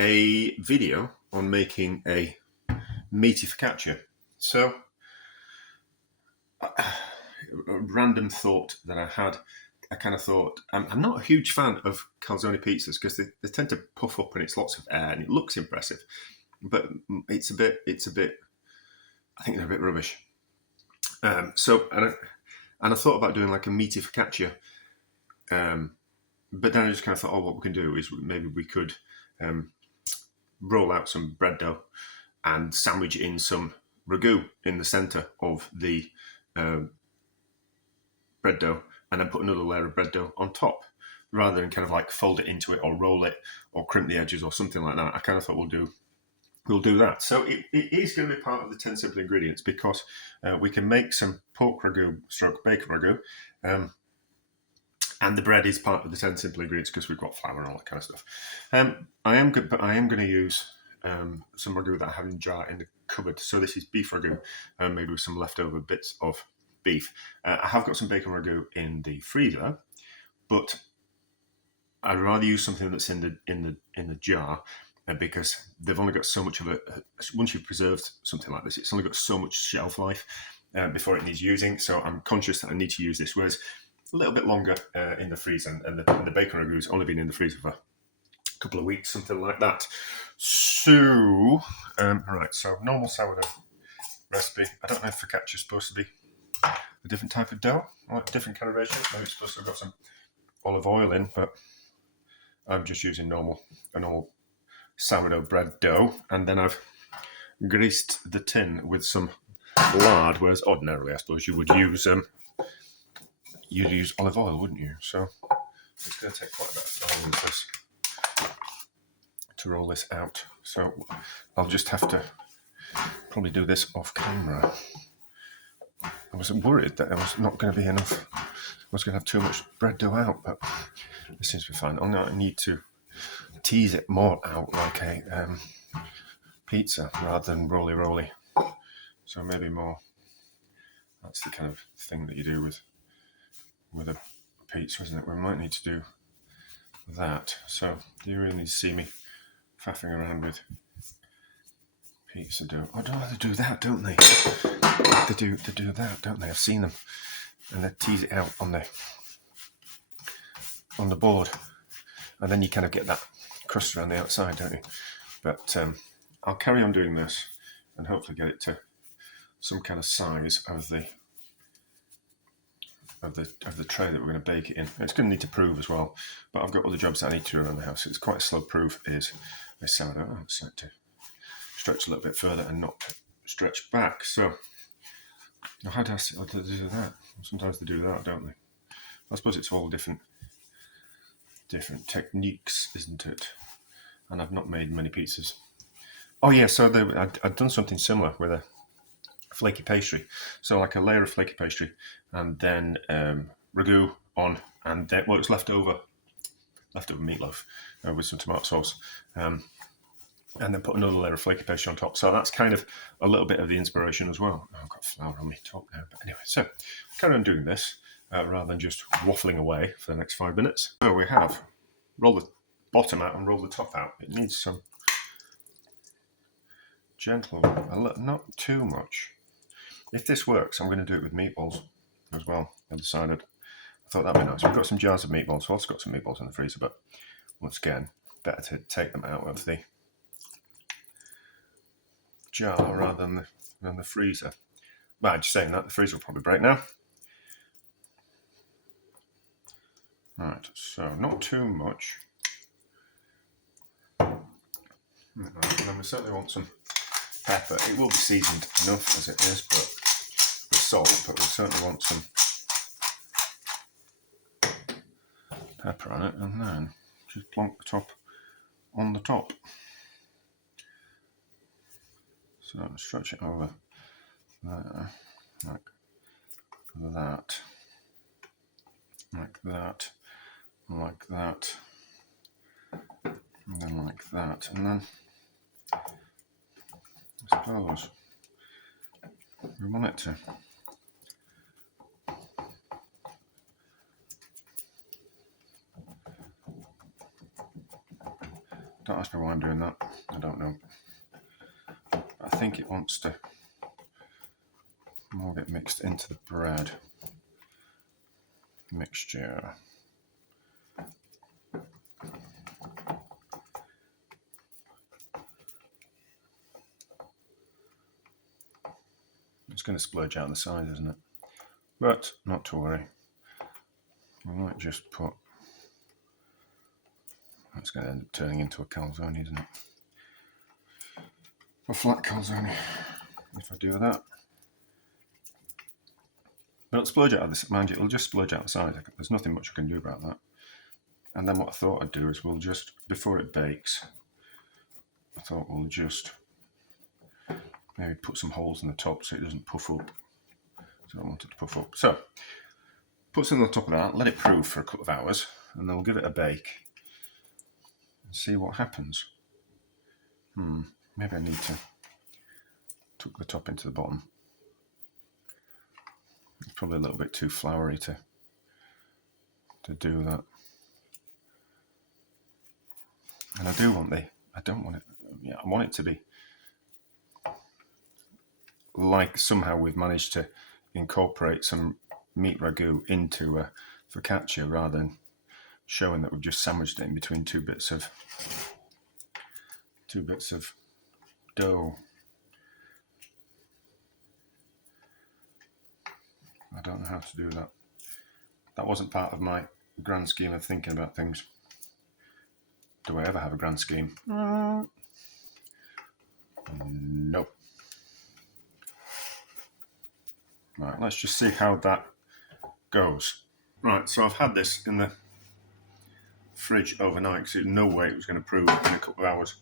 a video on making a meaty focaccia. So, a random thought that I had, I kind of thought, I'm not a huge fan of calzone pizzas because they tend to puff up and it's lots of air and it looks impressive, but it's a bit, I think they're a bit rubbish. And I thought about doing like a meaty focaccia, but then I just kind of thought, oh, what we can do is maybe we could roll out some bread dough and sandwich in some ragu in the centre of the bread dough, and then put another layer of bread dough on top, rather than kind of like fold it into it or roll it or crimp the edges or something like that. I kind of thought we'll do that. So it is going to be part of the 10 simple ingredients because we can make some pork ragu / bacon ragu, and the bread is part of the 10 simple ingredients because we've got flour and all that kind of stuff. I am going to use some ragu that I have in a jar in the cupboard. So this is beef ragu, made with some leftover bits of beef. I have got some bacon ragu in the freezer, but I'd rather use something that's in the jar because they've only got so much of it. Once you've preserved something like this, it's only got so much shelf life before it needs using. So I'm conscious that I need to use this. Whereas a little bit longer in the freezer, and the bacon ragu's only been in the freezer for a couple of weeks, something like that. So, right, so normal sourdough recipe. I don't know if focaccia is supposed to be a different type of dough, or different kind of ratio. Maybe it's supposed to have got some olive oil in, but I'm just using a normal sourdough bread dough, and then I've greased the tin with some lard, whereas ordinarily I suppose you would use you'd use olive oil, wouldn't you? So it's going to take quite a bit of time with this to roll this out. So I'll just have to probably do this off camera. I was worried that there was not going to be enough. I was going to have too much bread dough out, but this seems to be fine. I need to tease it more out like a pizza rather than roly. So maybe more. That's the kind of thing that you do with a pizza, isn't it? We might need to do that. So do you really need to see me faffing around with pizza dough? Oh, they do that, don't they? They do that, don't they? I've seen them, and they tease it out on the board, and then you kind of get that crust around the outside, don't you? But I'll carry on doing this, and hopefully get it to some kind of size of the tray that we're going to bake it in. It's going to need to prove as well, but I've got other jobs that I need to do around the house. It's quite slow proof is this sourdough. I'm set to stretch a little bit further and not stretch back. So how do I do that? Sometimes they do that, don't they? I suppose it's all different techniques, isn't it? And I've not made many pizzas. Oh yeah, so I'd done something similar with a flaky pastry. So like a layer of flaky pastry, and then ragu on, and then, well, it was leftover meatloaf with some tomato sauce, and then put another layer of flaky pastry on top. So that's kind of a little bit of the inspiration as well. Oh, I've got flour on my top now, but anyway, so carry on doing this rather than just waffling away for the next 5 minutes. So we have roll the bottom out and roll the top out. It needs some gentle, not too much. If this works, I'm going to do it with meatballs as well. I decided. I thought that'd be nice. We've got some jars of meatballs. So I've also got some meatballs in the freezer, but once again, better to take them out of the jar rather than the freezer. But just saying that, the freezer will probably break now. Right, so not too much. Right, and then we certainly want some pepper. It will be seasoned enough as it is, but with salt, but we certainly want some pepper on it, and then just plonk the top on the top. So stretch it over there, like that, like that, like that, and then like that, and then I suppose we want it to Don't ask me why I'm doing that. I don't know. I think it wants to more get mixed into the bread mixture. It's going to splurge out the side, isn't it? But not to worry. We might just put... That's going to end up turning into a calzone, isn't it? A flat calzone, if I do that. But it'll splurge out of this, mind you, it'll just splurge out the side. There's nothing much I can do about that. And then what I thought I'd do is we'll just, before it bakes, I thought we'll just maybe put some holes in the top so it doesn't puff up. So I want it to puff up. So, put some on the top of that, let it prove for a couple of hours, and then we'll give it a bake and see what happens. Maybe I need to tuck the top into the bottom. It's probably a little bit too floury to do that. And I want it to be like somehow we've managed to incorporate some meat ragu into a focaccia rather than showing that we've just sandwiched it in between two bits of dough. I don't know how to do that. That wasn't part of my grand scheme of thinking about things. Do I ever have a grand scheme? Nope. Right, let's just see how that goes. Right, so I've had this in the fridge overnight because there's no way it was going to prove in a couple of hours.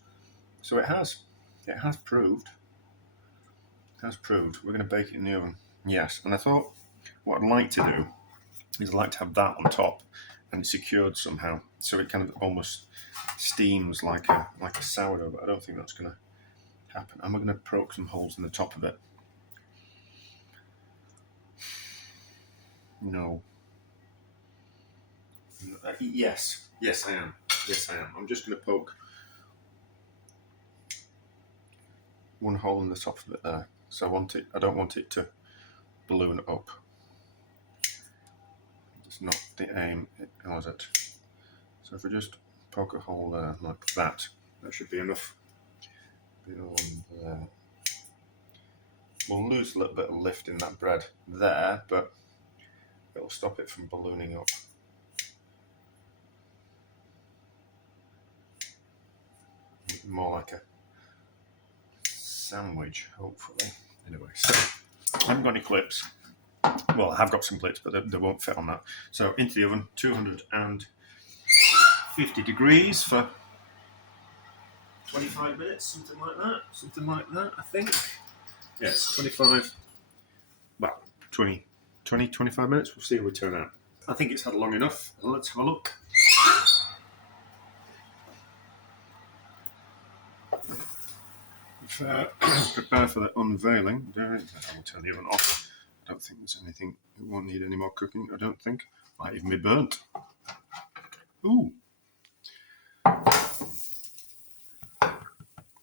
So it has proved. It has proved. We're going to bake it in the oven. Yes, and I thought what I'd like to do is I'd like to have that on top and secured somehow, so it kind of almost steams like a sourdough, but I don't think that's going to happen. And we're going to poke some holes in the top of it. No. Yes, I am. I'm just going to poke one hole in the top of it there. So I don't want it to balloon up. It's not the aim, is it? So if we just poke a hole there like that should be enough. Beyond there. We'll lose a little bit of lift in that bread there, but it'll stop it from ballooning up. More like a sandwich, hopefully. Anyway, so I haven't got any clips. Well, I have got some clips, but they won't fit on that. So into the oven, 250 degrees for 25 minutes, something like that, I think. Yes, 25, well, 20, 25 minutes. We'll see how we turn out. I think it's had long enough. Let's have a look. Prepare for the unveiling. I will turn the oven off. I don't think there's anything, it won't need any more cooking, I don't think. Might even be burnt. Ooh.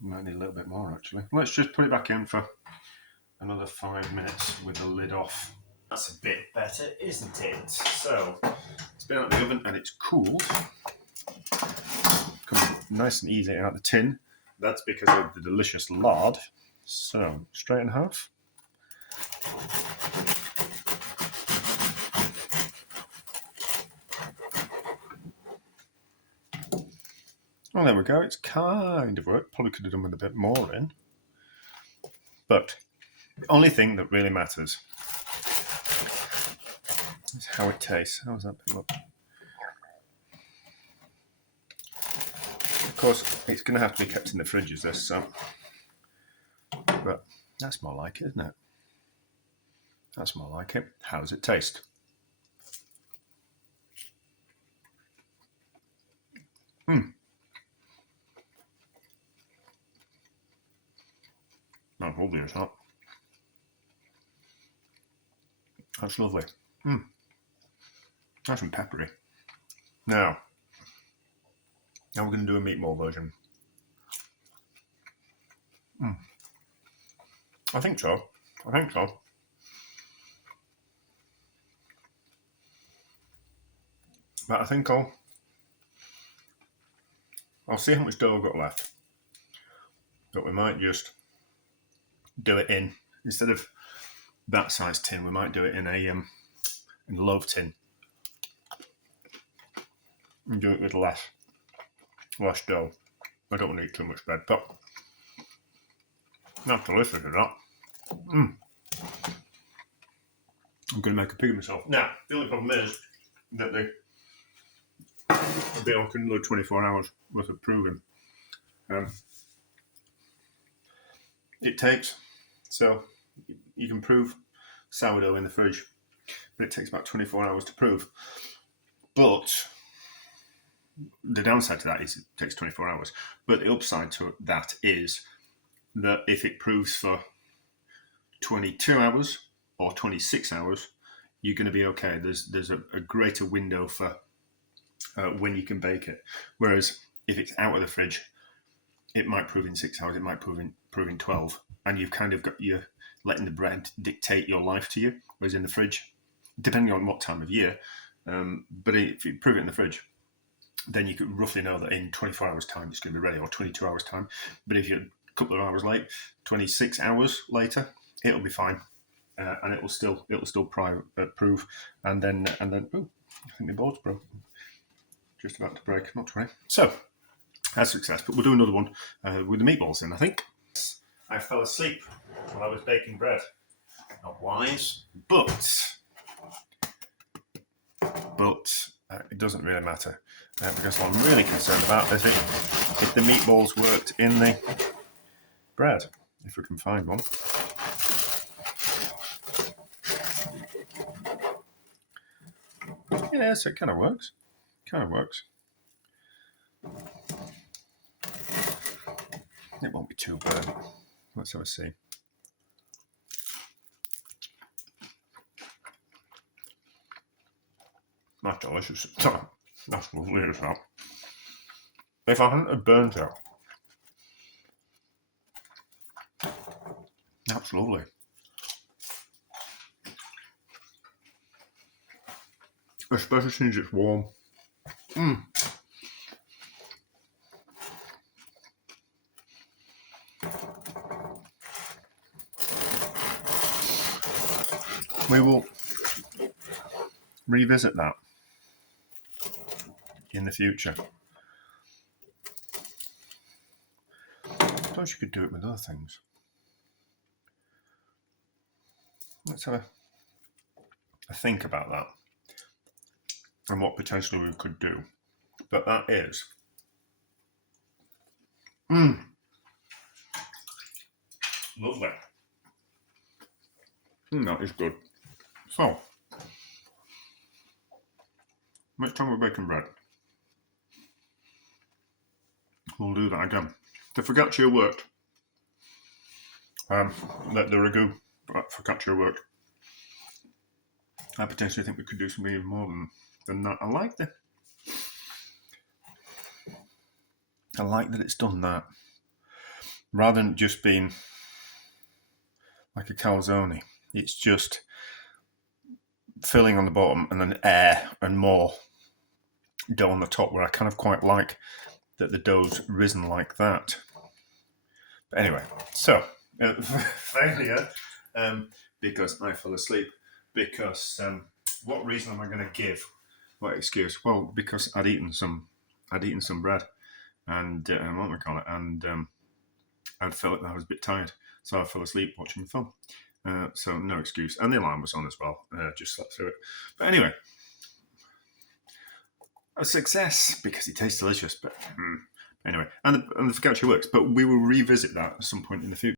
Might need a little bit more actually. Let's just put it back in for another 5 minutes with the lid off. That's a bit better, isn't it? So, it's been out of the oven and it's cooled. Comes nice and easy out of the tin. That's because of the delicious lard. So, straight in half. Well, there we go. It's kind of worked. Probably could have done with a bit more in. But the only thing that really matters is how it tastes. How does that look? Of course, it's going to have to be kept in the fridge as this, so. But that's more like it, isn't it? That's more like it. How does it taste? Oh, lovely, it's not. That's lovely. Nice and peppery. Now we're going to do a meatball version. I think so. But I think I'll see how much dough I've got left. But we might just do it in, instead of that size tin, we might do it in a loaf tin and do it with less dough. I don't want to eat too much bread, but that's delicious, is that? I'm going to make a pig of myself. Now, the only problem is that the bill can load 24 hours worth of proving. It takes, so you can prove sourdough in the fridge, but it takes about 24 hours to prove. But the downside to that is it takes 24 hours. But the upside to that is that if it proves for 22 hours or 26 hours, you're going to be okay. There's a greater window for when you can bake it. Whereas if it's out of the fridge, it might prove in 6 hours, it might prove in 12. And you've kind of got, you're letting the bread dictate your life to you. Whereas in the fridge, depending on what time of year, but if you prove it in the fridge, then you could roughly know that in 24 hours time it's going to be ready, or 22 hours time. But if you're a couple of hours late, 26 hours later, it'll be fine. And it'll still prove, and then oh, I think the board's broke. Just about to break, not to worry. So that's success, but we'll do another one with the meatballs in, I think. I fell asleep while I was baking bread. Not wise, but it doesn't really matter because what I'm really concerned about is if the meatballs worked in the bread, if we can find one. Yeah, so it kind of works. It won't be too bad. Let's have a see. That's delicious. That's lovely as well. If I hadn't have burnt it, that's lovely. Especially since it's warm. We will revisit that in the future. I suppose you could do it with other things. Let's have a think about that and what potentially we could do. But that is lovely. That is good. So, next time we're baking bread, we'll do that again. The focaccia worked. The ragu focaccia worked. I potentially think we could do something even more than that. I like that it's done that. Rather than just being like a calzone, it's just filling on the bottom and then air and more dough on the top, where I kind of quite like that the dough's risen like that. But anyway, so failure because I fell asleep. Because what reason am I going to give? What excuse? Well, because I'd eaten some bread, and what do we call it? And I felt I was a bit tired, so I fell asleep watching the film. So no excuse. And the alarm was on as well. Just slept through it. But anyway, a success because it tastes delicious. But anyway, and the focaccia works. But we will revisit that at some point in the future.